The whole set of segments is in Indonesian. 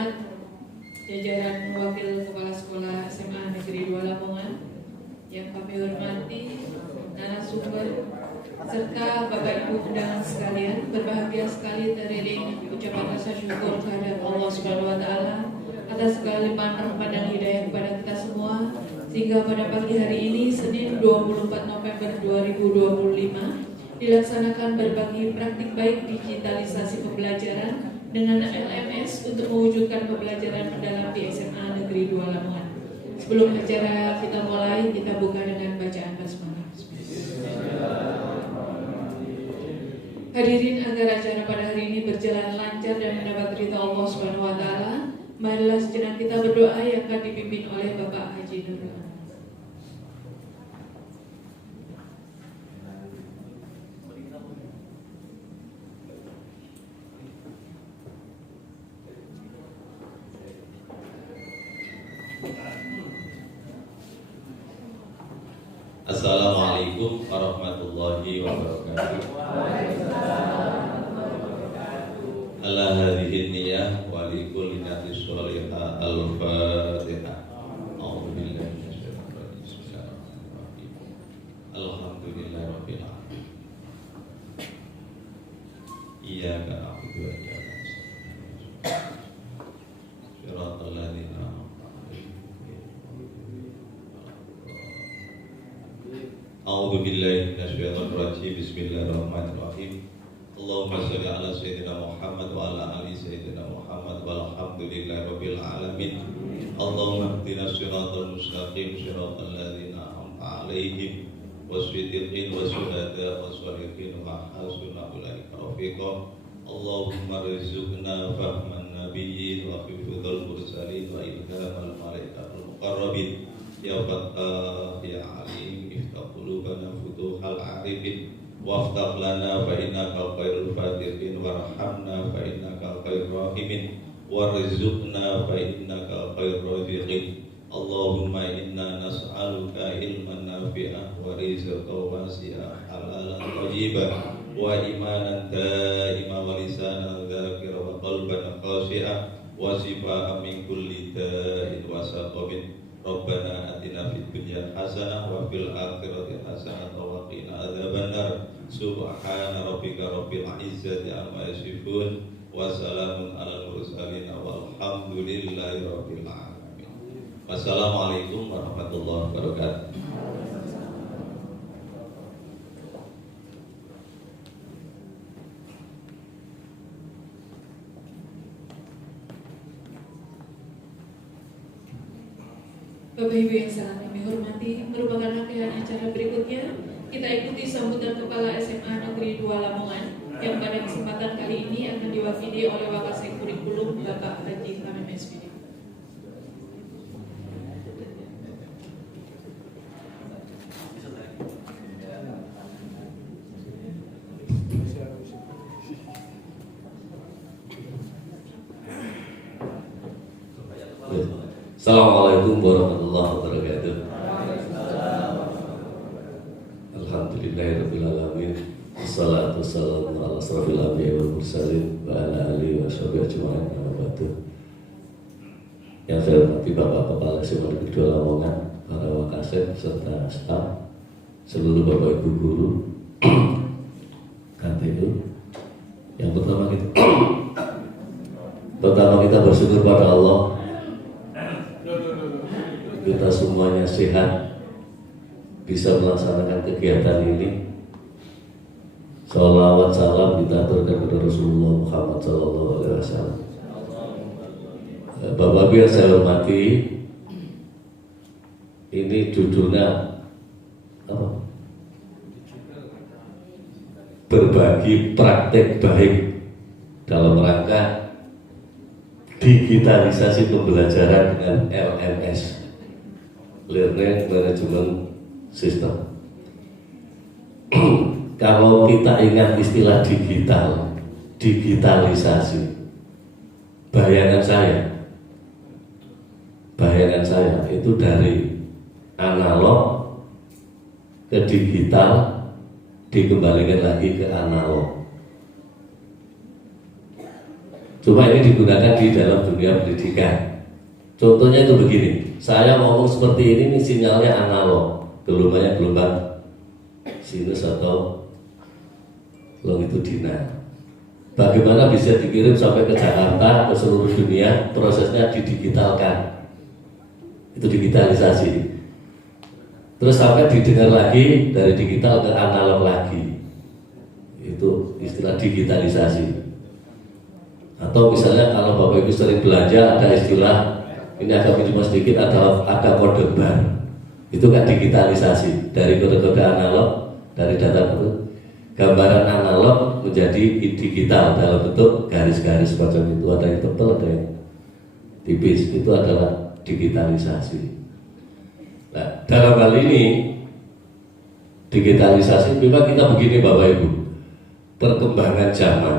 hormat jajaran Wakil Kepala Sekolah SMA Negeri 2 Lamongan, yang kami hormati narasumber serta Bapak Ibu undangan sekalian, berbahagia sekali teriring ucapan rasa syukur kehadirat Allah Subhanahu wa taala atas segala limpahan rahmat dan hidayah kepada kita semua, sehingga pada pagi hari ini Senin 24 November 2025 dilaksanakan berbagai praktik baik digitalisasi pembelajaran dengan LMS untuk mewujudkan pembelajaran mendalam di SMA Negeri 2 Lamongan. Sebelum acara kita mulai, kita buka dengan bacaan basmalah. Hadirin, agar acara pada hari ini berjalan lancar dan mendapat ridha Allah Subhanahu wa taala, marilah sejenak kita berdoa yang akan dipimpin oleh Bapak Haji Nurul. Assalamualaikum warahmatullahi wabarakatuh. Ala hadhihi niyyah wa li kulli niyatin sholihah. Al-Fatihah. A'udzu billahi minasyaitonir rajim. Bismillahirrahmanirrahim. Alhamdulillahirabbil alamin. Iyyaka na'budu wa iyyaka nasta'in. Shiratal ladzina an'amta 'alaihim. A'udzu billahi minasyaitonir rajim. Bismillahirrahmanirrahim. Allahumma shalli ala sayyidina Muhammad wa ala ali sayyidina Muhammad walhamdulillahirabbil alamin. Allahumma ihdina shiratal mustaqim shiratal ladzina an'amta 'alaihim wasiddiqin wasyuhada wassalihin wa hasuna ulaika rafiqa. Allahumma rizqna fahman nabiyyin wa hifdzal mursalin wa ilhamal malaikatil muqarrabin. Ya Fattah ya Alim, iftah qulubana futuhal arifin, waftah lana fa innaka khairul fatihin, warhamna fa innaka khairur rahimin, warzuqna fa innaka khairur raziqin. Allahumma inna nas'aluka ilman nafi'ah wa rizqan wasi'ah halalan thayyiban wa imanan da'ima wa lisanan dzakira wa qalban khashi'ah wa shifaan min kulli da'in wa saqamin. Rabbana atina fid dunya hasanah wa fil akhirati hasanah wa qina adzabannar. Subhana rabbika rabbil izzati amma yasifun wa salamun alal mursalin walhamdulillahi rabbil alamin. Wassalamualaikum warahmatullahi wabarakatuh. Bapak Ibu yang sangat kami hormati, merupakan rangkaian acara berikutnya. Kita ikuti sambutan Kepala SMA Negeri 2 Lamongan yang pada kesempatan kali ini akan diwakili oleh Wakasek Kurikulum Bapak Haji Tamim SPD. Assalamualaikum warahmatullahi wabarakatuh. Alhamdulillahirabbil alamin. Wassalatu wassalamu ala asrofil anbiya'i wal mursalin wa ala alihi wa sahbihi ajma'in. Yang saya hormati Bapak Kepala SMA Negeri 2 Lamongan, para wakasek serta staf, seluruh Bapak Ibu guru, KTU. Yang pertama kita bersyukur pada Allah, kita semuanya sehat, bisa melaksanakan kegiatan ini. Sholawat salam kita aturkan kepada Rasulullah Muhammad SAW. Bapak Ibu yang saya hormati, ini judulnya apa? Berbagi praktek baik dalam rangka digitalisasi pembelajaran dengan LMS, Learning Management System. Kalau kita ingat istilah digitalisasi, bayangan saya itu dari analog ke digital, dikembalikan lagi ke analog. Cuma ini digunakan di dalam dunia pendidikan. Contohnya itu begini, saya ngomong seperti ini sinyalnya analog, gelombangnya gelombang sinus atau longitudinal. Bagaimana bisa dikirim sampai ke Jakarta, ke seluruh dunia, prosesnya didigitalkan. Itu digitalisasi. Terus sampai didengar lagi dari digital ke analog lagi. Itu istilah digitalisasi. Atau misalnya kalau Bapak Ibu sering belanja, ada istilah, ini agak minum sedikit, ada kode bar. Itu kan digitalisasi. Dari kode-kode analog, dari data itu, gambaran analog menjadi digital dalam bentuk garis-garis semacam itu. Ada yang tebal, ada yang tipis. Itu adalah digitalisasi. Nah, dalam hal ini digitalisasi memang kita begini Bapak Ibu, perkembangan zaman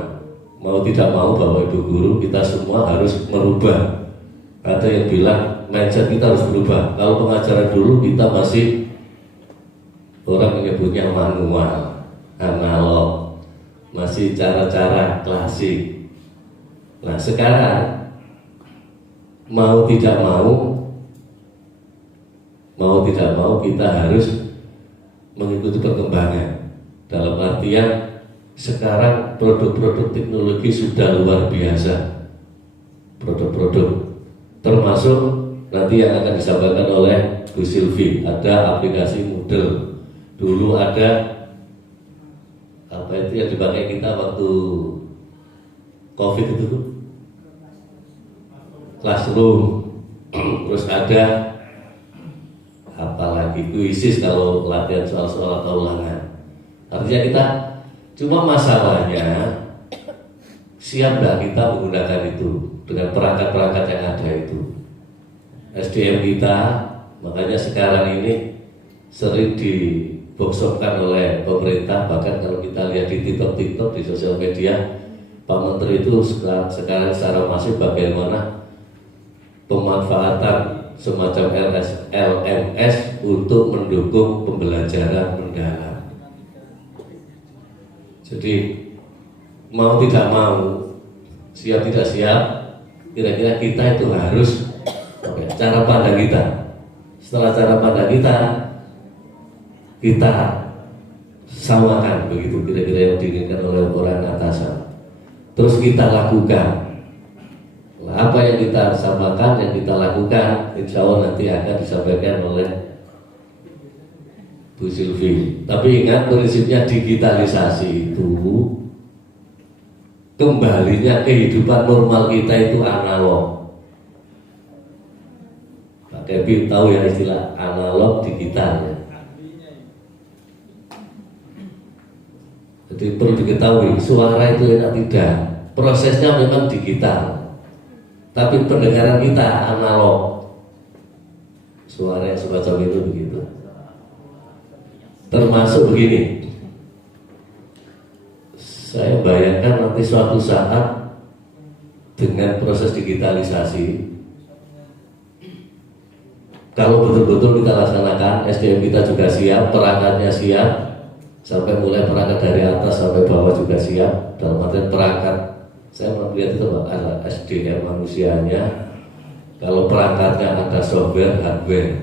mau tidak mau Bapak Ibu guru kita semua harus merubah. Ada yang bilang mindset kita harus berubah. Kalau pengajaran dulu kita masih orang menyebutnya manual, analog, masih cara-cara klasik. Nah sekarang mau tidak mau kita harus mengikuti perkembangan. Dalam artian sekarang produk-produk teknologi sudah luar biasa. Produk-produk termasuk nanti yang akan disampaikan oleh Bu Sylvie, ada aplikasi Moodle. Dulu ada apa itu yang dipakai kita waktu COVID itu, Classroom. Terus ada apalagi kuisis kalau latihan soal-soal atau ulangan. Artinya kita, cuma masalahnya siap nggak kita menggunakan itu dengan perangkat-perangkat yang ada itu. SDM kita makanya sekarang ini sering diboxopkan oleh pemerintah. Bahkan kalau kita lihat di TikTok di sosial media, Pak Menteri itu sekarang secara masif bagaimana pemanfaatan semacam LMS untuk mendukung pembelajaran mendalam. Jadi mau tidak mau, siap tidak siap, kira-kira kita itu harus cara pandang kita. Setelah cara pandang kita samakan begitu kira-kira yang diinginkan oleh orang atasan. Terus kita lakukan. Apa yang kita samakan, yang kita lakukan, insya Allah nanti akan disampaikan oleh Bu Sylvie. Tapi ingat prinsipnya digitalisasi itu kembalinya kehidupan normal kita itu analog. Pak Kevin tahu ya istilah analog digital ya. Jadi perlu diketahui suara itu enak tidak, prosesnya memang digital. Tapi pendengaran kita analog. Suara yang semacam itu begitu. Termasuk begini, saya bayangkan nanti suatu saat dengan proses digitalisasi, kalau betul-betul kita laksanakan, SDM kita juga siap, perangkatnya siap, sampai mulai perangkat dari atas sampai bawah juga siap. Dalam artian perangkat, saya melihat itu ada SDM manusianya. Kalau perangkatnya ada software, hardware,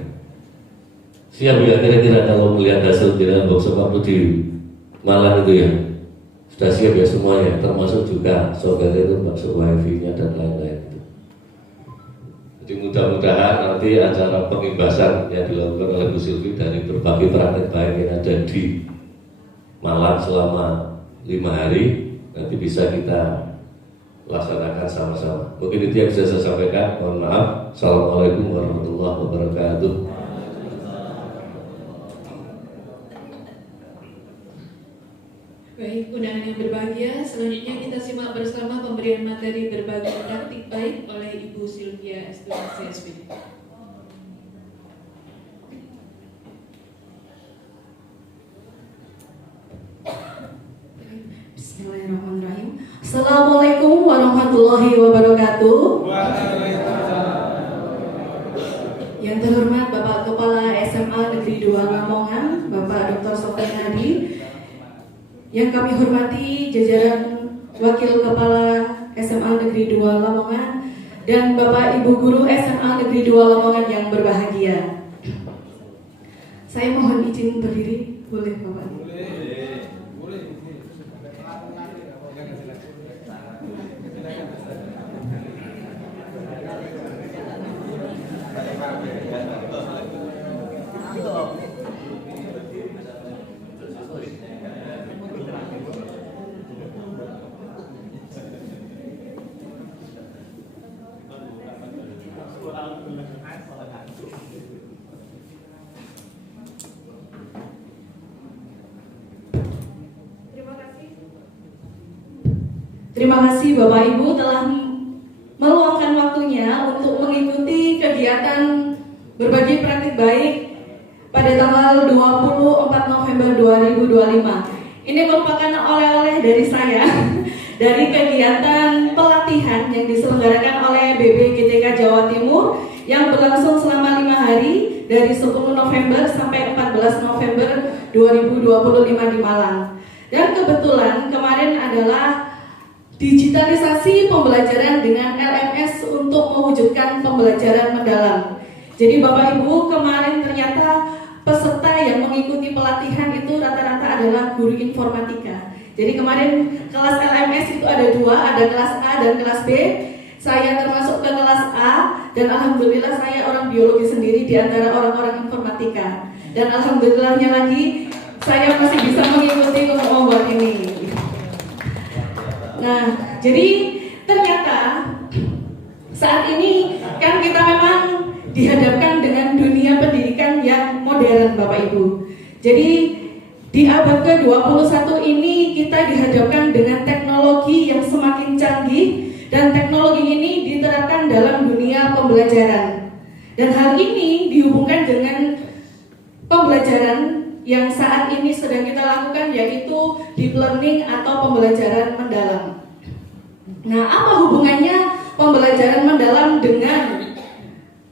siap ya kira-kira kalau melihat hasil jalan box waktu di Malang itu ya, sudah siap ya semuanya, termasuk juga software itu masuk wifi-nya dan lain-lain itu. Jadi mudah-mudahan nanti acara pengimbasan yang dilakukan oleh Bu Sylvie dari berbagai praktek baik yang ada di Malang selama 5 hari nanti bisa kita laksanakan sama-sama. Mungkin itu yang bisa saya sampaikan. Mohon maaf. Assalamualaikum warahmatullahi wabarakatuh. Baik, undangan yang berbahagia, selanjutnya kita simak bersama pemberian materi berbagi praktik baik oleh Ibu Sylvia S2 CSP. Bismillahirrahmanirrahim. Assalamualaikum warahmatullahi wabarakatuh. Yang terhormat Bapak Kepala SMA Negeri 2 Lamongan, Bapak Dr. Sofyan Hadi. Yang kami hormati jajaran Wakil Kepala SMA Negeri 2 Lamongan dan Bapak Ibu Guru SMA Negeri 2 Lamongan yang berbahagia. Saya mohon izin berdiri, boleh Bapak? Terima kasih Bapak Ibu telah meluangkan waktunya untuk mengikuti kegiatan berbagi praktik baik pada tanggal 24 November 2025. Ini merupakan oleh-oleh dari saya dari kegiatan pelatihan yang diselenggarakan oleh BPGTK Jawa Timur yang berlangsung selama 5 hari dari 10 November sampai 14 November 2025 di Malang. Dan kebetulan kemarin adalah digitalisasi pembelajaran dengan LMS untuk mewujudkan pembelajaran mendalam. Jadi Bapak Ibu, kemarin ternyata peserta yang mengikuti pelatihan itu rata-rata adalah guru informatika. Jadi kemarin kelas LMS itu ada 2, ada kelas A dan kelas B. Saya termasuk ke kelas A dan alhamdulillah saya orang biologi sendiri di antara orang-orang informatika. Dan alhamdulillahnya lagi saya masih bisa mengikuti kelompok ini. Nah, jadi ternyata saat ini kan kita memang dihadapkan dengan dunia pendidikan yang modern Bapak Ibu. Jadi di abad ke-21 ini kita dihadapkan dengan teknologi yang semakin canggih dan teknologi ini diterapkan dalam dunia pembelajaran. Dan hal ini dihubungkan dengan pembelajaran yang saat ini sedang kita lakukan, yaitu deep learning atau pembelajaran mendalam. Nah, apa hubungannya pembelajaran mendalam dengan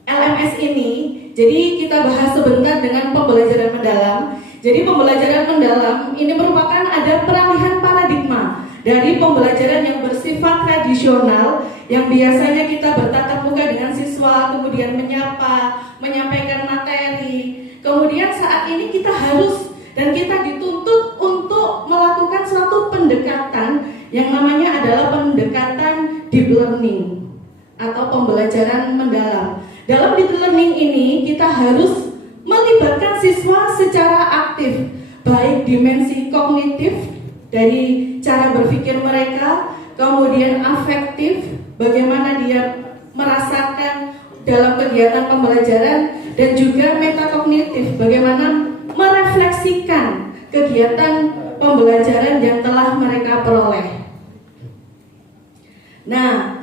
LMS ini? Jadi kita bahas sebentar dengan pembelajaran mendalam. Jadi pembelajaran mendalam ini merupakan ada peralihan paradigma dari pembelajaran yang bersifat tradisional yang biasanya kita bertatap muka dengan siswa, kemudian menyapa, menyampaikan materi. Kemudian saat ini kita harus dan kita dituntut untuk melakukan suatu pendekatan yang namanya adalah pendekatan deep learning atau pembelajaran mendalam. Dalam deep learning ini kita harus melibatkan siswa secara aktif, baik dimensi kognitif dari cara berpikir mereka, kemudian afektif, bagaimana dia merasakan dalam kegiatan pembelajaran, dan juga metakognitif, bagaimana merefleksikan kegiatan pembelajaran yang telah mereka peroleh. Nah,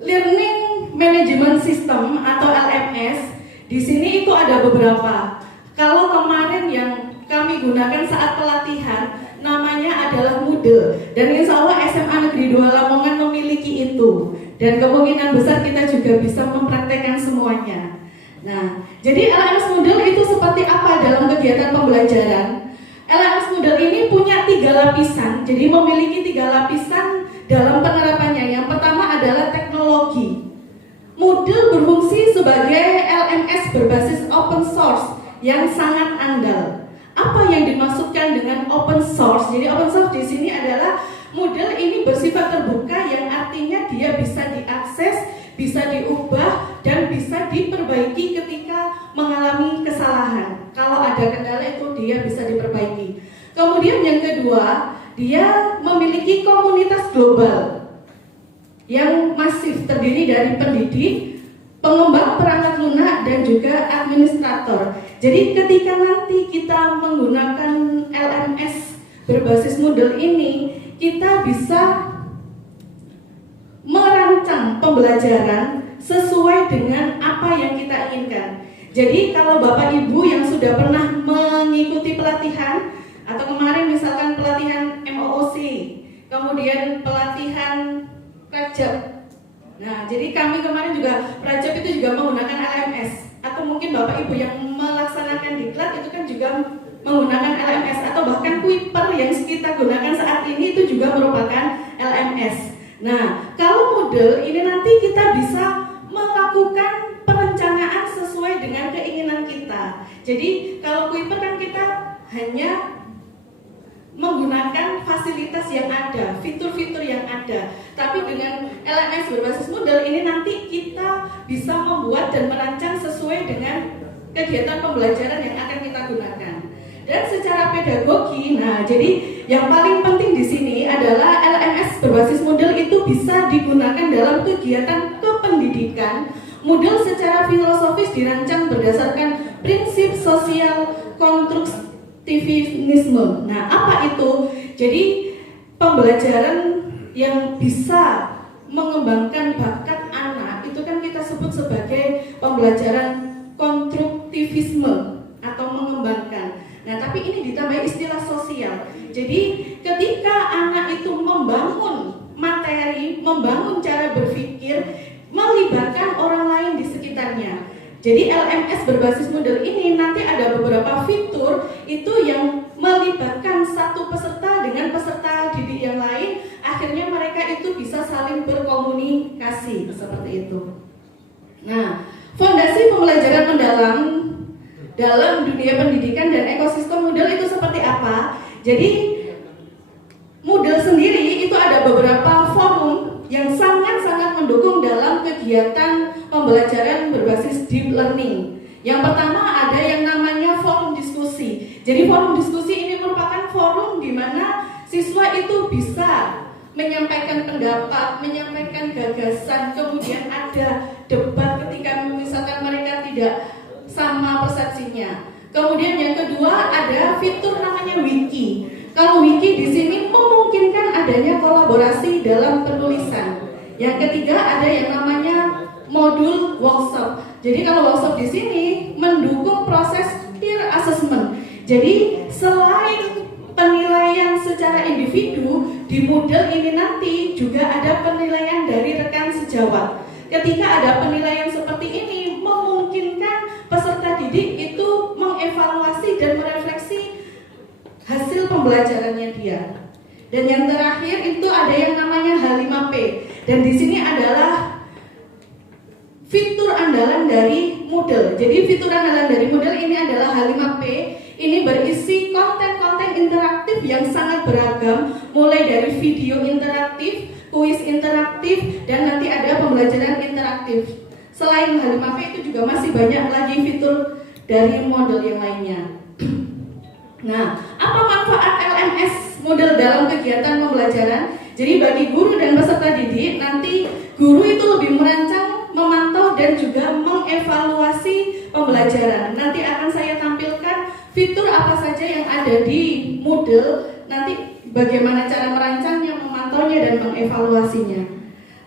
Learning Management System atau LMS di sini itu ada beberapa. Kalau kemarin yang kami gunakan saat pelatihan namanya adalah Moodle, dan insya Allah SMA Negeri 2 Lamongan memiliki itu, dan kemungkinan besar kita juga bisa mempraktekkan semuanya. Nah, jadi LMS Moodle itu seperti apa dalam kegiatan pembelajaran? LMS Moodle ini punya 3 lapisan, jadi memiliki 3 lapisan dalam penerapannya. Yang pertama adalah teknologi. Moodle berfungsi sebagai LMS berbasis open source yang sangat andal. Apa yang dimaksudkan dengan open source? Jadi open source di sini adalah Moodle ini bersifat terbuka, yang artinya dia bisa diakses, bisa diubah, dan bisa diperbaiki ketika mengalami kesalahan. Kalau ada kendala itu dia bisa diperbaiki. Kemudian yang kedua, dia memiliki komunitas global yang masif, terdiri dari pendidik, pengembang perangkat lunak, dan juga administrator. Jadi ketika nanti kita menggunakan LMS berbasis Moodle ini, kita bisa merancang pembelajaran sesuai dengan apa yang kita inginkan. Jadi kalau Bapak Ibu yang sudah pernah mengikuti pelatihan, atau kemarin misalkan pelatihan MOOC, kemudian pelatihan Prajab. Nah, jadi kami kemarin juga Prajab itu juga menggunakan LMS, atau mungkin Bapak Ibu yang melaksanakan diklat itu kan juga menggunakan LMS, atau bahkan Kuiper yang kita gunakan saat ini itu juga merupakan LMS. Nah, kalau Moodle ini nanti kita bisa melakukan perencanaan sesuai dengan keinginan kita. Jadi kalau Kuiper kan kita hanya menggunakan fasilitas yang ada, fitur-fitur yang ada. Tapi dengan LMS berbasis Moodle ini nanti kita bisa membuat dan merancang sesuai dengan kegiatan pembelajaran yang akan kita gunakan. Dan secara pedagogi, nah jadi yang paling penting di sini adalah LMS berbasis Moodle itu bisa digunakan dalam kegiatan kependidikan. Moodle secara filosofis dirancang berdasarkan prinsip sosial konstruktivisme. Nah, apa itu? Jadi pembelajaran yang bisa mengembangkan bakat anak itu kan kita sebut sebagai pembelajaran konstruktivisme atau mengembangkan. Nah, tapi ini ditambah istilah sosial. Jadi ketika anak itu membangun materi, membangun cara berpikir, melibatkan orang lain di sekitarnya. Jadi LMS berbasis Moodle ini nanti ada beberapa fitur itu yang melibatkan satu peserta dengan peserta didik yang lain, akhirnya mereka itu bisa saling berkomunikasi seperti itu. Nah, fondasi pembelajaran mendalam dalam dunia pendidikan dan ekosistem Moodle itu seperti apa? Jadi Moodle sendiri itu ada beberapa forum yang sangat-sangat mendukung dalam kegiatan pembelajaran berbasis deep learning. Yang pertama ada yang namanya forum diskusi. Jadi forum diskusi ini merupakan forum di mana siswa itu bisa menyampaikan pendapat, menyampaikan gagasan, kemudian ada debat ketika misalkan mereka tidak sama persepsinya. Kemudian yang kedua ada fitur namanya wiki. Kalau wiki di sini memungkinkan adanya kolaborasi dalam penulisan. Yang ketiga ada yang namanya modul workshop. Jadi kalau workshop di sini mendukung proses peer assessment. Jadi selain penilaian secara individu, di Moodle ini nanti juga ada penilaian dari rekan sejawat. Ketika ada penilaian seperti ini, memungkinkan peserta didik itu mengevaluasi dan merefleksi hasil pembelajarannya dia. Dan yang terakhir itu ada yang namanya H5P. Dan di sini adalah fitur andalan dari Moodle. Jadi fitur andalan dari Moodle ini adalah H5P. Ini berisi konten-konten interaktif yang sangat beragam, mulai dari video interaktif, kuis interaktif, dan nanti ada pembelajaran interaktif. Selain H5P itu juga masih banyak lagi fitur dari model yang lainnya. Nah, apa manfaat LMS Moodle dalam kegiatan pembelajaran? Jadi bagi guru dan peserta didik, nanti guru itu lebih merancang, memantau, dan juga mengevaluasi pembelajaran. Nanti akan saya tampilkan fitur apa saja yang ada di Moodle, nanti bagaimana cara merancangnya, memantaunya, dan mengevaluasinya.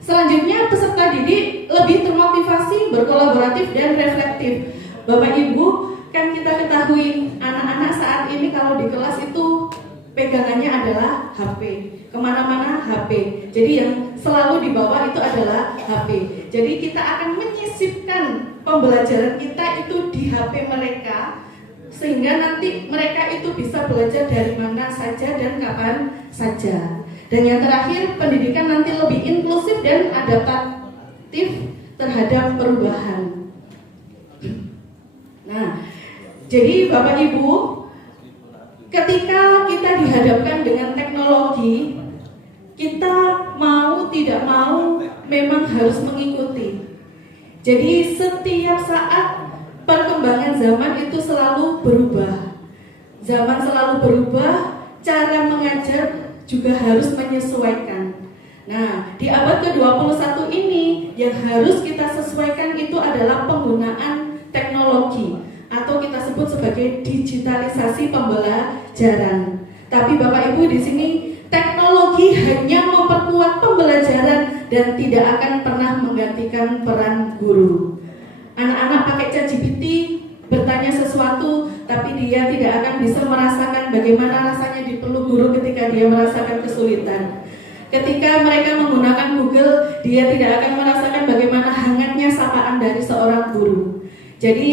Selanjutnya peserta didik lebih termotivasi, berkolaboratif, dan reflektif. Bapak Ibu, kan kita ketahui anak-anak saat ini kalau di kelas itu pegangannya adalah HP, kemana-mana HP. Jadi yang selalu dibawa itu adalah HP. Jadi kita akan menyisipkan pembelajaran kita itu di HP mereka, sehingga nanti mereka itu bisa belajar dari mana saja dan kapan saja. Dan yang terakhir, pendidikan nanti lebih inklusif dan adaptatif terhadap perubahan. Nah, jadi Bapak Ibu, ketika kita dihadapkan dengan teknologi, kita mau tidak mau memang harus mengikuti. Jadi setiap saat perkembangan zaman itu selalu berubah. Zaman selalu berubah, cara mengajar juga harus menyesuaikan. Nah, di abad ke-21 ini yang harus kita sesuaikan itu adalah penggunaan teknologi atau kita sebut sebagai digitalisasi pembelajaran. Tapi Bapak Ibu di sini teknologi hanya memperkuat pembelajaran dan tidak akan pernah menggantikan peran guru. Anak-anak pakai ChatGPT bertanya sesuatu, tapi dia tidak akan bisa merasakan bagaimana rasanya dipeluk guru ketika dia merasakan kesulitan. Ketika mereka menggunakan Google, dia tidak akan merasakan bagaimana hangatnya sapaan dari seorang guru. Jadi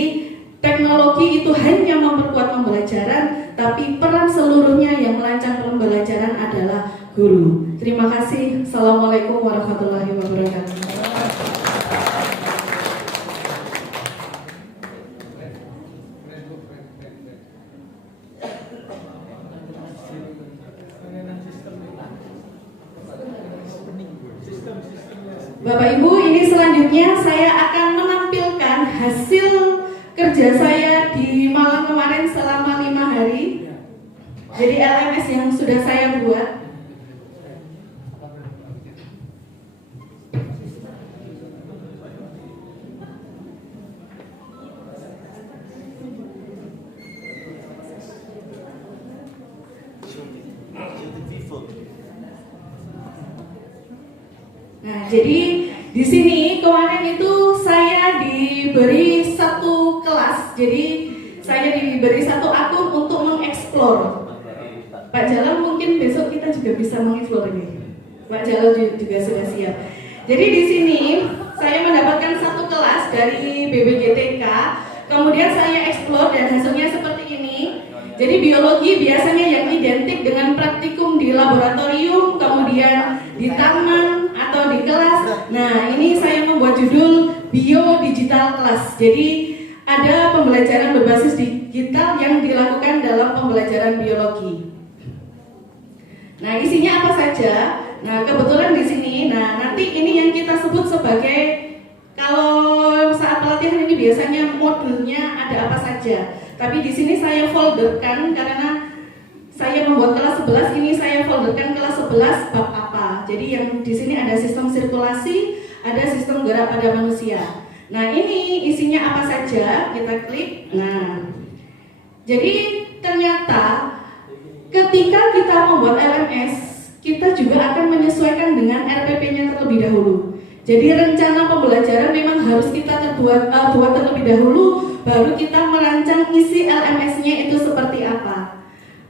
teknologi itu hanya memperkuat pembelajaran, tapi peran seluruhnya yang merancang pembelajaran adalah guru. Terima kasih. Assalamualaikum warahmatullahi wabarakatuh. Bapak Ibu, ini selanjutnya saya akan menampilkan hasil kerja saya di Malang kemarin selama 5 hari. Jadi LMS yang sudah saya buat. Nah, jadi di sini kemarin itu saya diberi satu kelas. Jadi saya diberi satu akun untuk mengeksplor. Pak Jalal mungkin besok kita juga bisa mengeksplor ini. Pak Jalal juga sudah siap. Jadi di sini saya mendapatkan satu kelas dari BBGTK. Kemudian saya eksplor dan hasilnya seperti ini. Jadi biologi biasanya yang identik dengan praktikum di laboratorium, kemudian di taman atau di kelas. Nah, ini saya membuat judul Bio Digital Class. Jadi ada pembelajaran berbasis digital yang dilakukan dalam pembelajaran biologi. Nah, isinya apa saja? Nah, kebetulan di sini, nanti ini yang kita sebut sebagai, kalau saat pelatihan ini biasanya modulnya ada apa saja. Tapi di sini saya folderkan karena saya membuat kelas 11, ini saya folderkan kelas 11 bab apa. Jadi yang di sini ada sistem sirkulasi, ada sistem gerak pada manusia. Nah, ini isinya apa saja, kita klik. Nah, jadi ternyata ketika kita membuat LMS, kita juga akan menyesuaikan dengan RPP-nya terlebih dahulu. Jadi rencana pembelajaran memang harus kita buat terlebih dahulu, baru kita merancang isi LMS-nya itu seperti apa.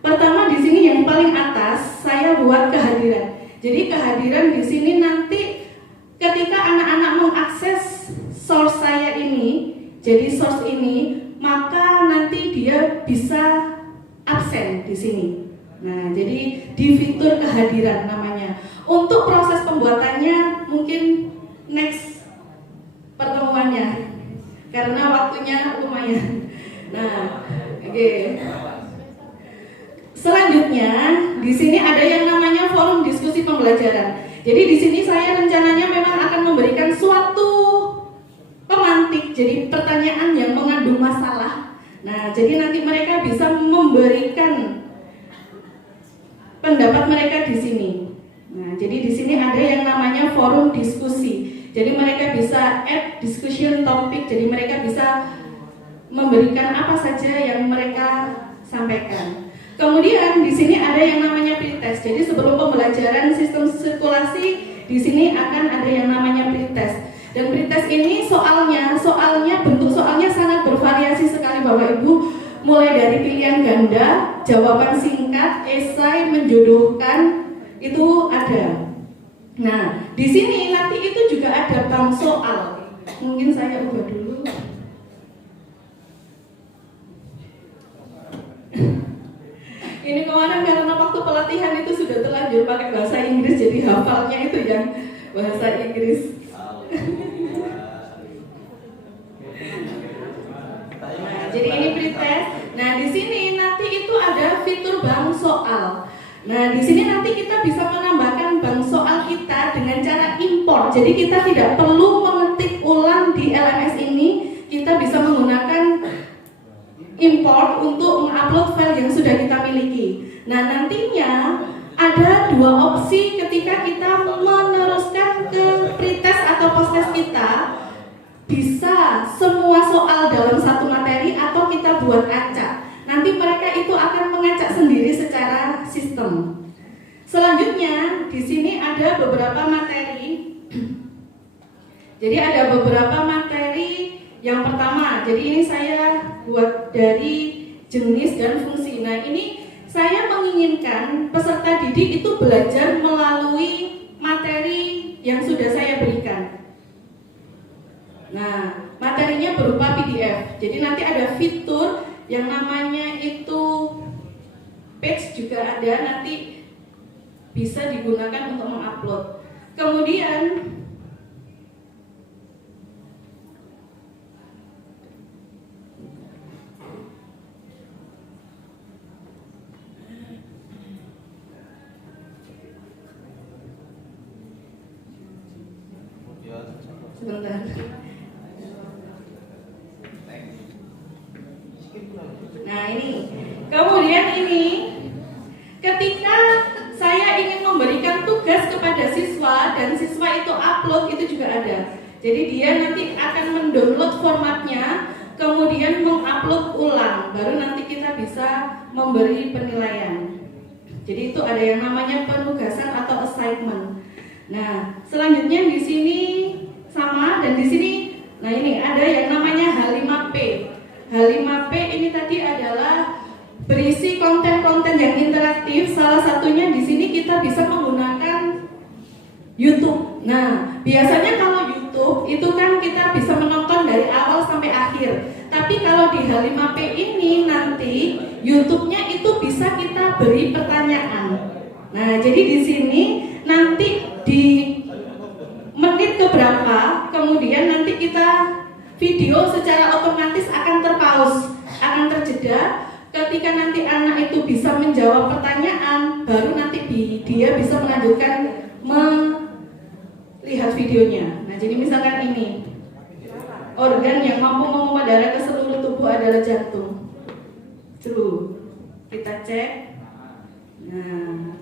Pertama di sini yang paling atas saya buat kehadiran. Jadi kehadiran di sini nanti ketika anak-anak mengakses source saya ini, jadi source ini, maka nanti dia bisa absen di sini. Nah, jadi di fitur kehadiran namanya. Untuk proses pembuatannya mungkin next pertemuannya, karena waktunya lumayan. Nah, oke. Selanjutnya di sini ada yang namanya forum diskusi pembelajaran. Jadi di sini saya rencananya memang akan memberikan suatu pemantik, jadi pertanyaan yang mengandung masalah. Nah, jadi nanti mereka bisa memberikan pendapat mereka di sini. Nah, jadi di sini ada yang namanya forum diskusi. Jadi mereka bisa add discussion topic. Jadi mereka bisa memberikan apa saja yang mereka sampaikan. Kemudian di sini ada yang namanya pretest. Jadi sebelum pembelajaran sistem sirkulasi, di sini akan ada yang namanya pretest. Dan pretest ini soalnya bentuk soalnya sangat bervariasi sekali Bapak Ibu. Mulai dari pilihan ganda, jawaban singkat, esai, menjodohkan, itu ada. Nah, di sini nanti itu juga ada bank soal. Mungkin saya ubah dulu. Ini kemarin karena waktu pelatihan itu sudah terlanjur pakai bahasa Inggris, jadi hafalnya itu yang bahasa Inggris. Nah, jadi ini pretest. Nah, di sini nanti itu ada fitur bank soal. Nah, di sini nanti kita bisa menambahkan bank soal kita dengan cara import. Jadi kita tidak perlu mengetik ulang di LMS ini, kita bisa menggunakan import untuk mengupload file yang sudah kita miliki. Nah, nantinya ada dua opsi ketika kita meneruskan ke pretest atau posttest kita. Bisa semua soal dalam satu materi atau kita buat acak. Nanti mereka itu akan mengacak sendiri secara sistem. Selanjutnya di sini ada beberapa materi. Jadi ada beberapa materi. Yang pertama, jadi ini saya buat dari jenis dan fungsi. Nah, ini saya menginginkan peserta didik itu belajar melalui materi yang sudah saya berikan. Nah, materinya berupa PDF. Jadi nanti ada fitur yang namanya itu page juga ada, nanti bisa digunakan untuk mengupload. Kemudian sebentar. Nah ini, kemudian ini, ketika saya ingin memberikan tugas kepada siswa dan siswa itu upload, itu juga ada. Jadi dia nanti akan mendownload formatnya, kemudian mengupload ulang, baru nanti kita bisa memberi penilaian. Jadi itu ada yang namanya penugasan atau assignment. Nah, selanjutnya di sini sama, dan di sini, nah ini ada yang namanya H5P. H5P ini tadi adalah berisi konten-konten yang interaktif. Salah satunya di sini kita bisa menggunakan YouTube. Nah, biasanya kalau YouTube itu kan kita bisa menonton dari awal sampai akhir. Tapi kalau di H5P ini nanti YouTube-nya itu bisa kita beri pertanyaan. Nah, jadi di sini nanti di menit keberapa, kemudian nanti kita video secara otomatis akan terpause, akan terjeda. Ketika nanti anak itu bisa menjawab pertanyaan, baru nanti dia bisa melanjutkan melihat videonya. Nah, jadi misalkan ini, organ yang mampu memompa darah ke seluruh tubuh adalah jantung. Kita cek. Nah,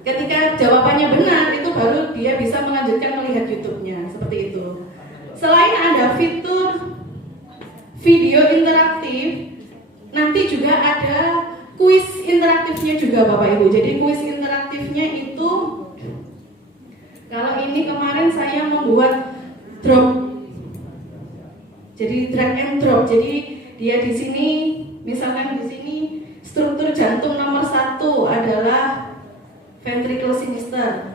ketika jawabannya benar, itu baru dia bisa melanjutkan melihat YouTube-nya, seperti itu. Selain ada fitur video interaktif, nanti juga ada kuis interaktifnya juga Bapak Ibu. Jadi kuis interaktifnya itu, kalau ini kemarin saya membuat drop, jadi drag and drop. Jadi dia di sini, misalkan di sini struktur jantung nomor 1 adalah ventricle sinister.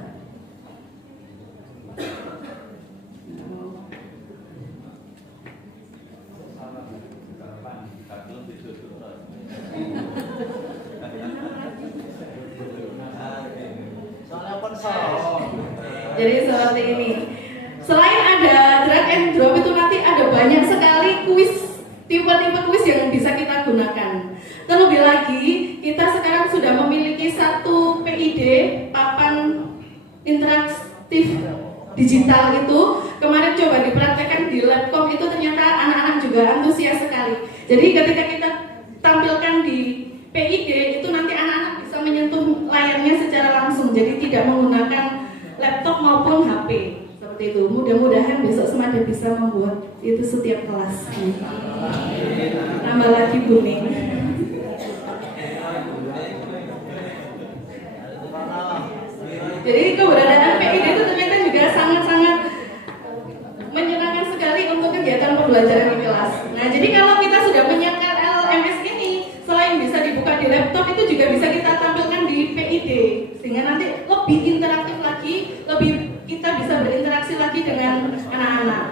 Jadi seperti ini. Selain ada drag and drop, itu nanti ada banyak sekali kuis, tipe-tipe kuis yang bisa kita gunakan. Terlebih lagi, kita sekarang sudah memiliki satu PID, papan interaktif digital itu. Kemarin coba dipraktekkan di Labcom, itu ternyata anak-anak juga antusias sekali. Jadi ketika kita tampilkan di PID, itu nanti anak-anak bisa menyentuh layarnya secara langsung, jadi tidak menggunakan laptop maupun HP. Seperti itu. Mudah-mudahan besok Semada bisa membuat itu setiap kelas. Tambah lagi booming. Jadi keberadaan PID itu ternyata juga sangat-sangat menyenangkan sekali untuk kegiatan pembelajaran di kelas. Nah, jadi kalau kita sudah menyiapkan LMS ini, selain bisa dibuka di laptop, itu juga bisa kita tampilkan di PID, sehingga nanti lebih interaktif lagi, kita bisa berinteraksi lagi dengan anak-anak.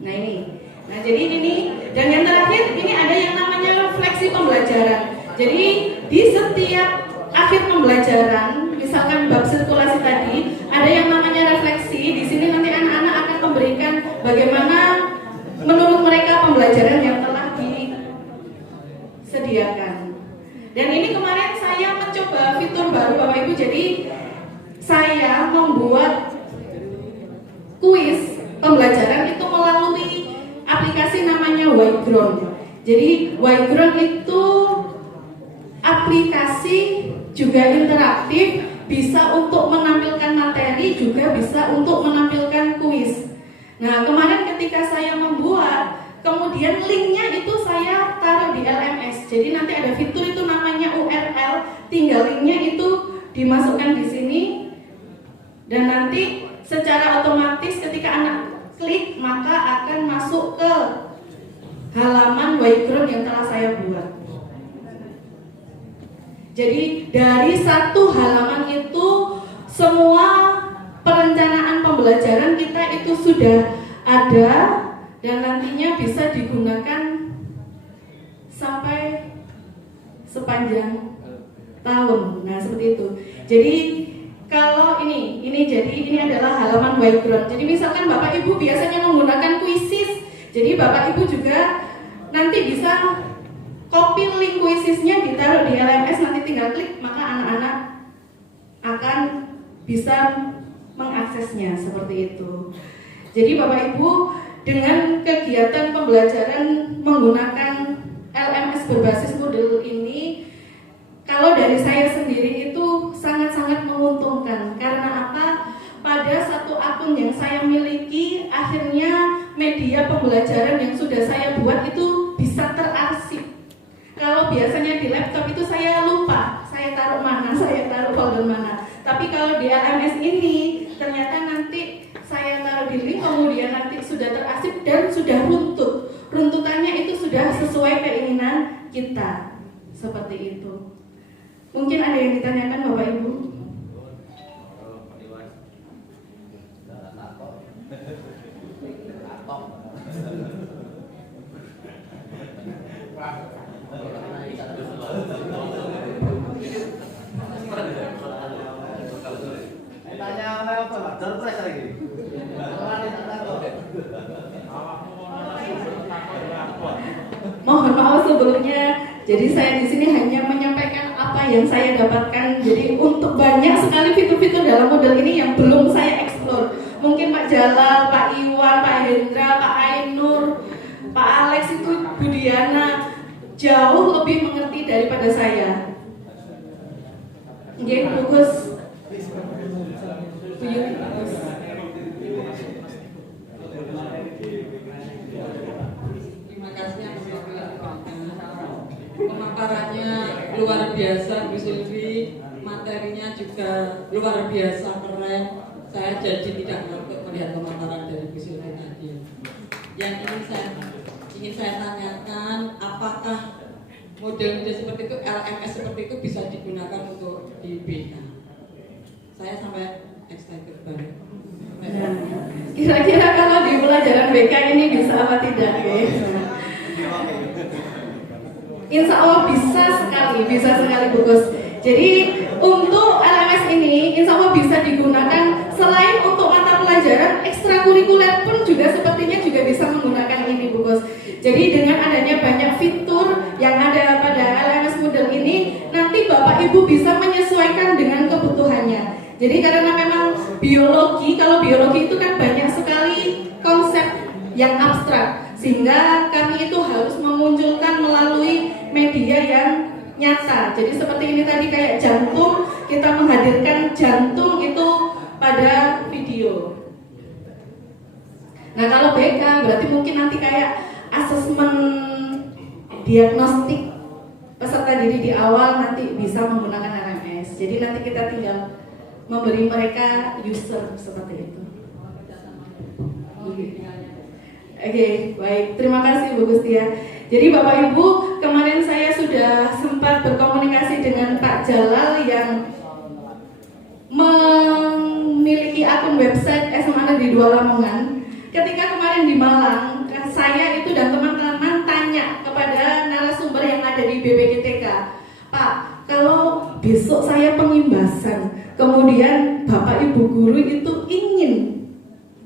Nah ini, jadi ini, dan yang terakhir ini ada yang namanya refleksi pembelajaran. Jadi di setiap akhir pembelajaran, misalkan bab sirkulasi tadi, ada yang namanya refleksi. Di sini nanti anak-anak akan memberikan bagaimana menurut mereka pembelajaran yang telah disediakan. Dan ini kemarin saya mencoba fitur baru Bapak Ibu. Jadi saya membuat kuis pembelajaran itu melalui aplikasi namanya Whiteground. Jadi Whiteground itu aplikasi juga interaktif, bisa untuk menampilkan materi, juga bisa untuk menampilkan kuis. Nah, kemarin ketika saya membuat, kemudian linknya itu saya taruh di LMS. Jadi nanti ada fitur itu namanya URL, tinggal linknya itu dimasukkan di sini, dan nanti secara otomatis ketika anak klik maka akan masuk ke halaman Whiteground yang telah saya buat. Jadi dari satu halaman itu semua perencanaan pembelajaran kita itu sudah ada, dan nantinya bisa digunakan sampai sepanjang tahun. Nah, seperti itu. Jadi kalau ini adalah halaman whiteboard. Jadi misalkan Bapak Ibu biasanya menggunakan Quizzes, jadi Bapak Ibu juga nanti bisa copy link Quizzesnya ditaruh di LMS, nanti tinggal klik, maka anak-anak akan bisa mengaksesnya seperti itu. Jadi Bapak Ibu dengan kegiatan pembelajaran menggunakan LMS berbasis Moodle ini, kalau dari saya sendiri itu sangat-sangat menguntungkan. Karena apa? Pada satu akun yang saya miliki, akhirnya media pembelajaran yang sudah saya buat itu bisa terarsip. Kalau biasanya di laptop itu saya lupa, saya taruh mana, saya taruh folder mana. Tapi kalau di LMS ini, ternyata nanti saya taruh di link, kemudian nanti sudah terarsip dan sudah runtut. Runtutannya itu sudah sesuai keinginan kita. Seperti itu. Mungkin ada yang ditanyakan Bapak Ibu? Mohon maaf sebelumnya. Jadi saya di sini hanya menyampaikan apa yang saya dapatkan. Jadi untuk banyak sekali fitur-fitur dalam model ini yang belum saya eksplor. Mungkin Pak Jalal, Pak Iwan, Pak Hendra, Pak Ainur, Pak Alex itu Budiana jauh lebih mengerti daripada saya. Oke, fokus. Terima kasih atas waktunya. Pemaparannya luar biasa, Bu Silvi. Materinya juga luar biasa keren. Saya jadi tidak ngantuk melihat pemaparan dari Bu Silvi tadi. Yang ingin saya tanyakan, apakah model-model seperti itu, LMS seperti itu bisa digunakan untuk di BK? Saya sampai excited banget. Nah, kira-kira kalau di pelajaran BK ini bisa apa tidak? Insya Allah bisa sekali Bukus. Jadi untuk LMS ini insya Allah bisa digunakan selain untuk mata pelajaran ekstrakurikuler pun juga sepertinya juga bisa menggunakan ini Bukus. Jadi dengan adanya banyak fitur yang ada pada LMS Moodle ini, nanti Bapak Ibu bisa menyesuaikan dengan kebutuhannya. Jadi karena memang biologi, kalau biologi itu kan banyak sekali konsep yang abstrak, sehingga kami itu harus memunculkan melalui media yang nyata. Jadi seperti ini tadi kayak jantung, kita menghadirkan jantung itu pada video. Nah kalau BK berarti mungkin nanti kayak asesmen diagnostik peserta didik di awal nanti bisa menggunakan LMS. Jadi nanti kita tinggal memberi mereka user seperti itu. Oke, baik. Terima kasih Bu Gustia. Jadi Bapak Ibu, kemarin saya sudah sempat berkomunikasi dengan Pak Jalal yang memiliki akun website SMA Negeri 2 Lamongan. Ketika kemarin di Malang, saya itu dan teman-teman tanya kepada narasumber yang ada di BPGTK, Pak, kalau besok saya pengimbasan, kemudian Bapak Ibu guru itu ingin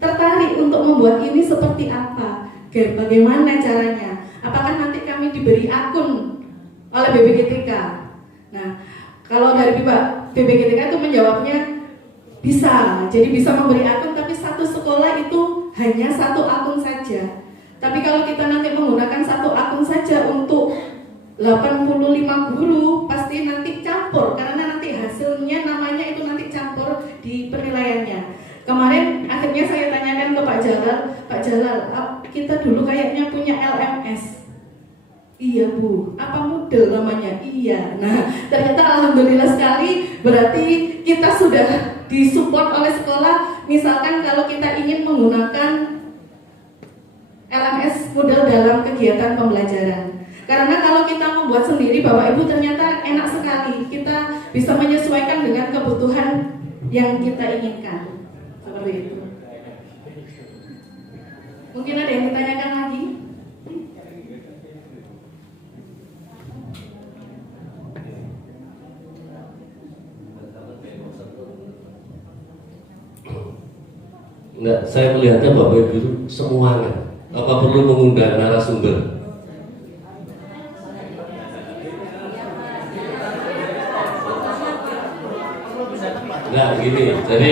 tertarik untuk membuat ini seperti apa? Bagaimana caranya? Apakah nanti kami diberi akun oleh BPGTK? Nah, kalau dari BPGTK itu menjawabnya bisa. Jadi bisa memberi akun, tapi satu sekolah itu hanya satu akun saja. Tapi kalau kita nanti menggunakan satu akun saja untuk 85 guru, pasti nanti campur, karena nanti hasilnya namanya itu nanti campur di penilaiannya. Kemarin akhirnya saya tanyakan ke Pak Jalal, kita dulu kayaknya punya LMS. Iya Bu, apa Moodle namanya? Iya. Nah, ternyata alhamdulillah sekali, berarti kita sudah disupport oleh sekolah. Misalkan kalau kita ingin menggunakan LMS Moodle dalam kegiatan pembelajaran. Karena kalau kita membuat sendiri, Bapak Ibu, ternyata enak sekali. Kita bisa menyesuaikan dengan kebutuhan yang kita inginkan. Seperti itu. Mungkin ada yang ditanyakan lagi? Enggak, saya melihatnya Bapak Ibu itu semuanya. Apa perlu mengundang narasumber? Nah begini, jadi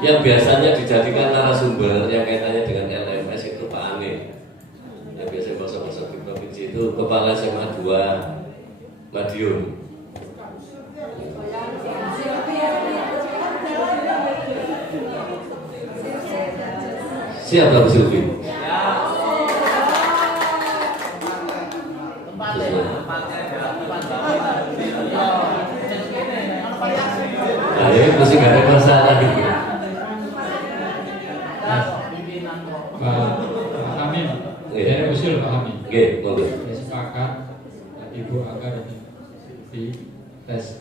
yang biasanya dijadikan narasumber yang kaitannya dengan LMS itu Pak Amin. Yang biasa gosok-gosok di provinsi itu Kepala SMA 2 Madiun. Siap Pak Silvi? Nah, ini mesti gak ada masalah gitu. Pak Amin, dari usul Pak Amin. Oke, monggo. Saya sepakat Ibu Aga dan Silvi tes.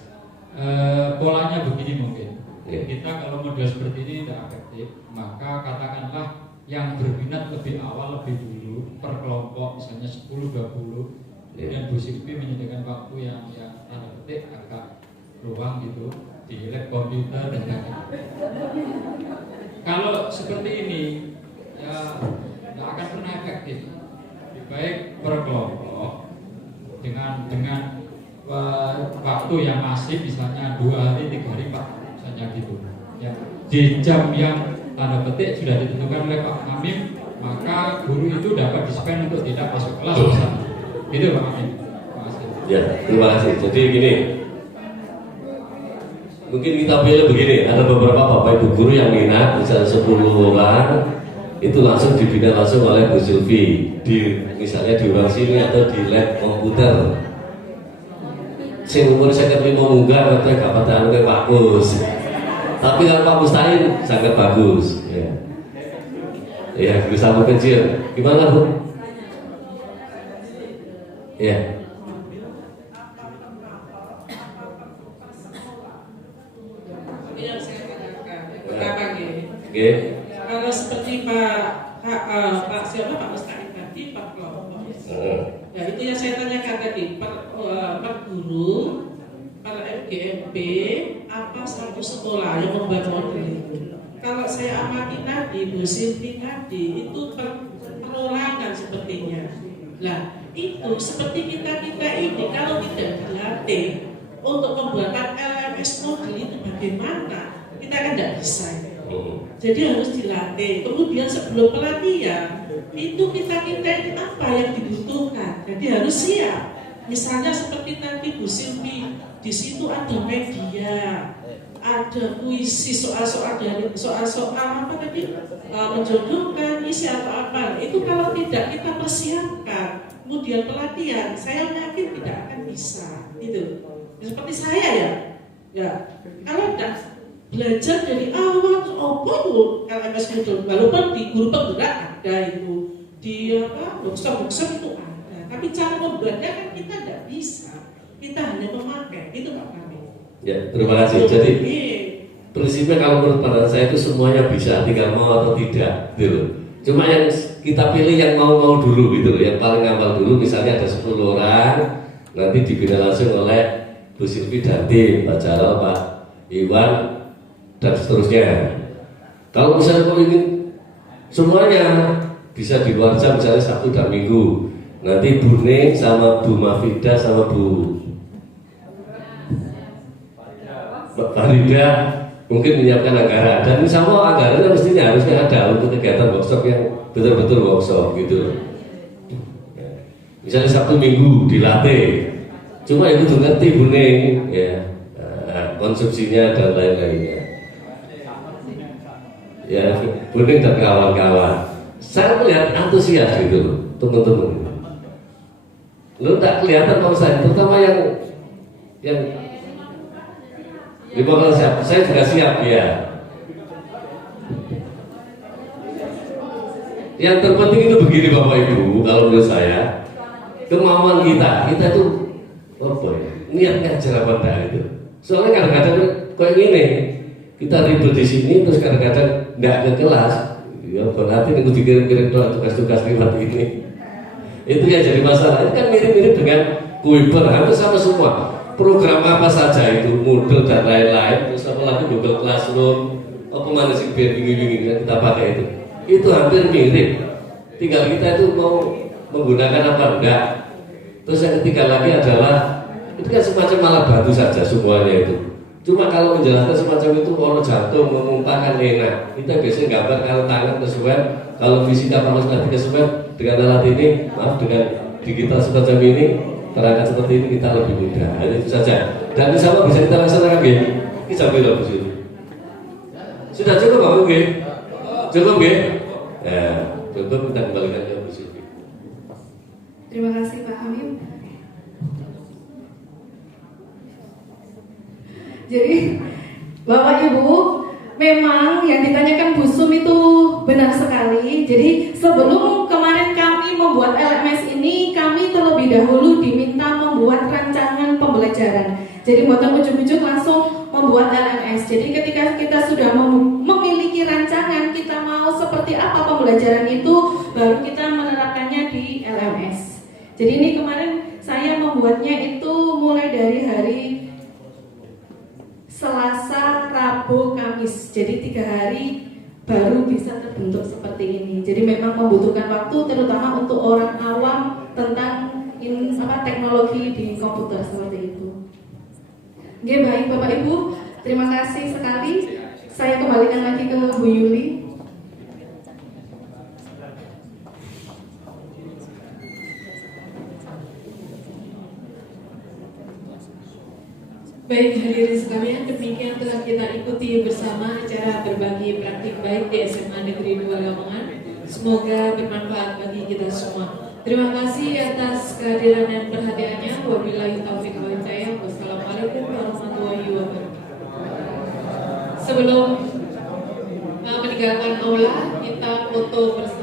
Polanya begini mungkin. Kita kalau model seperti ini tidak efektif, maka katakanlah yang berminat lebih awal, lebih dulu per kelompok, misalnya 10-20, kemudian Bu Silvi menyediakan waktu yang tanda petik agak luang gitu di lab komputer dan lain-lain. Kalau seperti ini ya tidak akan pernah efektif. Lebih baik per kelompok dengan waktu yang masif, misalnya 2 hari, 3 hari, 4 hari, misalnya gitu. Ya, di jam yang tanda petik sudah ditentukan oleh Pak Amin, maka guru itu dapat dispen untuk tidak masuk kelas misalnya. Gitu Pak Amin. Terima kasih. Ya, terima kasih. Jadi gini, mungkin kita pilih begini, ada beberapa Bapak Ibu guru yang minat, misalnya 10 orang, itu langsung dibina langsung oleh Bu Silvi, misalnya di ruang sini atau di lab komputer. Sing umur 55 munggah atau gak pada anu Pak Kus. Tapi kalau Pak Mustain sangat bagus. Ya, ya bisa kecil. Gimana Bu? Ya. Yang saya katakan, pertama gini. Oke. Kalau seperti Pak siapa Pak Mustaqim tadi, Pak kelompok. Ya itu yang saya tanyakan tadi, per guru, per FGMP, apa satu sekolah yang membuat model itu. Kalau saya amati tadi, Bu Silvi tadi, itu perorangan sepertinya. Nah itu seperti kita ini, kalau tidak dilatih untuk pembuatan LMS model itu bagaimana? Kita kan tidak bisa. Jadi harus dilatih. Kemudian sebelum pelatihan itu kita ini apa yang dibutuhkan. Jadi harus siap. Misalnya seperti tadi Bu Silvi, di situ ada media, ada puisi, soal-soal apa tadi, menjodohkan isi atau apa. Itu kalau tidak kita persiapkan, kemudian pelatihan, saya yakin tidak akan bisa. Itu seperti saya ya. Kalau tidak belajar dari awal, apa itu LMS model, walaupun di guru penggerak ada itu, di workshop itu ada, tapi cara membuatnya kan kita tidak bisa, kita hanya memakai, itu Pak kami. Ya, terima kasih. Jadi prinsipnya kalau menurut pandangan saya itu semuanya bisa, tinggal mau atau tidak, gitu. Cuma yang kita pilih yang mau dulu gitu, yang paling awal dulu. Misalnya ada 10 orang, nanti dibina langsung oleh Bu Silvi dan tim, Pak Jarol, Pak Iwan, dan seterusnya. Kalau misalnya kalau ini semuanya bisa di luar jam, misalnya Sabtu dan Minggu, nanti Bu Ning sama Bu Mafida sama Bu Farida mungkin menyiapkan anggaran, dan sama anggarannya mestinya harusnya ada untuk kegiatan workshop yang betul-betul workshop gitu. Misalnya Sabtu Minggu dilatih, cuma itu tuh ngerti Bu Ning ya, konsumsinya dan lain-lainnya. Ya, Bu Ning dan kawan-kawan, saya melihat antusias gitu teman-teman. Lu tak kelihatan kalau saya, terutama yang lima kalau saya juga siap ya. Yang terpenting itu begini Bapak Ibu, kalau menurut saya kemauan kita itu apa ya? Niatnya aja apa enggak itu. Soalnya kadang-kadang kayak gini, kita ribut di sini terus kadang-kadang enggak ke kelas. Ya berarti itu dikirim-kirim tugas-tugas lewat ini. Itu yang jadi masalah. Itu kan mirip-mirip dengan Kuiper, hampir sama semua. Program apa saja itu, Moodle dan lain-lain, terus apalagi Google Classroom, apa mana sih biar bingung-bingung kan kita pakai itu hampir mirip, tinggal kita itu mau menggunakan apa enggak. Terus yang ketiga lagi adalah itu kan semacam malah batu saja semuanya itu. Cuma kalau menjelaskan semacam itu orang jantung memuntahkan enak. Kita biasanya gambar kalau tangan ke swab, kalau fisika kalau nanti ke swab dengan alat ini, maaf dengan digital semacam ini, terangkat seperti ini kita lebih mudah. Hanya itu saja. Dan insya Allah bisa kita laksanakan ya. Ini sampai loh sini. Sudah cukup Pak Uge? Cukup ya? Nah, cukup kita kembalikan ke Bu Sylvi. Terima kasih Pak Hamim. Jadi Bapak Ibu, memang yang ditanyakan Bu Sum itu benar sekali. Jadi sebelum kemarin kami membuat LMS ini, kami terlebih dahulu diminta membuat rancangan pembelajaran. Jadi buatan ujuk-ujuk langsung membuat LMS. Jadi ketika kita sudah memiliki rancangan, kita mau seperti apa pembelajaran itu, baru kita menerapkannya di LMS. Jadi ini kemarin saya membuatnya itu mulai dari hari Selasa, Rabu, Kamis. Jadi 3 hari baru bisa terbentuk seperti ini. Jadi memang membutuhkan waktu, terutama untuk orang awam tentang teknologi di komputer seperti itu. Oke, baik Bapak Ibu, terima kasih sekali. Saya kembalikan lagi ke Bu Yuli. Baik hadirin sekalian, demikian telah kita ikuti bersama acara berbagi praktik baik di SMA Negeri 2 Lamongan. Semoga bermanfaat bagi kita semua. Terima kasih atas kehadiran dan perhatiannya. Wabillahi taufiq wal hidayah. Wassalamualaikum warahmatullahi wabarakatuh. Sebelum meninggalkan aula, kita foto bersama.